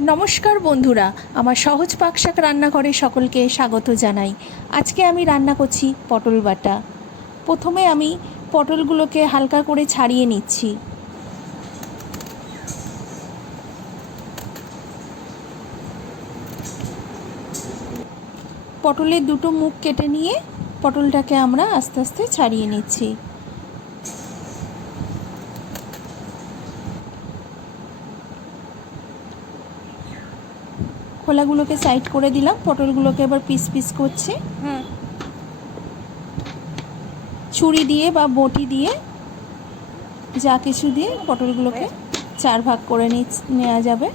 নমস্কার বন্ধুরা, আমার সহজ পাকশাক রান্নাঘরে সকলকে স্বাগত জানাই। আজকে আমি রান্না করছি পটল বাটা। প্রথমে আমি পটলগুলোকে হালকা করে ছাড়িয়ে নিচ্ছি। পটলের দুটো মুখ কেটে নিয়ে পটলটাকে আমরা আস্তে আস্তে ছাড়িয়ে নিচ্ছি। খোলাগুলোকে সাইড করে দিলাম, পটলগুলোকে এবার পিস পিস করছি। ছুরি দিয়ে বা বটি দিয়ে যা কিছু দিয়ে পটলগুলোকে 4 ভাগ করে নেওয়া যাবে।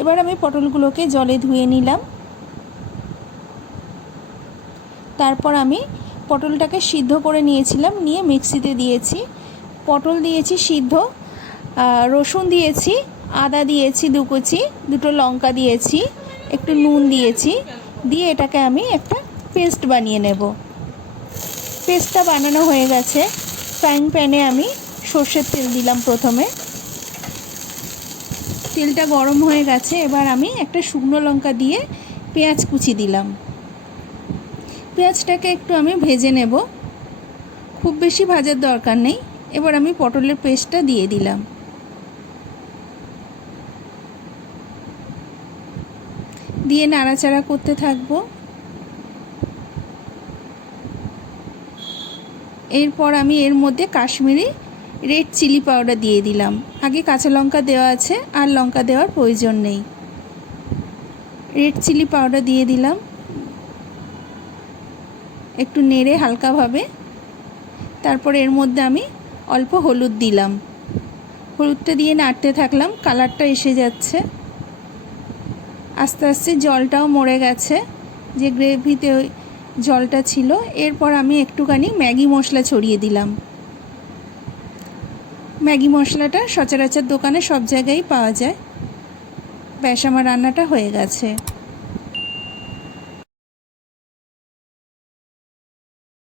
এবার আমি পটলগুলোকে জলে ধুয়ে নিলাম। তারপর আমি পটলটাকে সিদ্ধ করে নিয়েছিলাম, নিয়ে মিক্সিতে দিয়েছি। পটল দিয়েছি সিদ্ধ, রসুন দিয়েছি, আদা দিয়েছি 2 কুচি, 2টো লঙ্কা দিয়েছি, একটু নুন দিয়েছি, দিয়ে এটাকে আমি একটা পেস্ট বানিয়ে নেব। পেস্টটা বানানো হয়ে গেছে। ফ্রাইং প্যানে আমি সর্ষের তেল দিলাম। প্রথমে তেলটা গরম হয়ে গেছে, এবার আমি একটা শুকনো লঙ্কা দিয়ে পেঁয়াজ কুচি দিলাম। পেঁয়াজটাকে একটু আমি ভেজে নেব, খুব বেশি ভাজার দরকার নেই। এবার আমি পটলের পেস্টটা দিয়ে দিলাম, দিয়ে নাড়াচাড়া করতে থাকবো। এরপর আমি এর মধ্যে কাশ্মীরি রেড চিলি পাউডার দিয়ে দিলাম। আগে কাঁচা লঙ্কা দেওয়া আছে, আর লঙ্কা দেওয়ার প্রয়োজন নেই। রেড চিলি পাউডার দিয়ে দিলাম, একটু নেড়ে হালকাভাবে। তারপর এর মধ্যে আমি অল্প হলুদ দিলাম। হলুদটা দিয়ে নাড়তে থাকলাম, কালারটা এসে যাচ্ছে। আস্তে আস্তে জলটাও মরে গেছে, যে গ্রেভিতে ওই জলটা ছিল। এরপর আমি একটুখানি ম্যাগি মশলা ছড়িয়ে দিলাম। ম্যাগি মশলাটা সচরাচর দোকানে সব জায়গায় পাওয়া যায়। ব্যাস, আমার রান্নাটা হয়ে গেছে।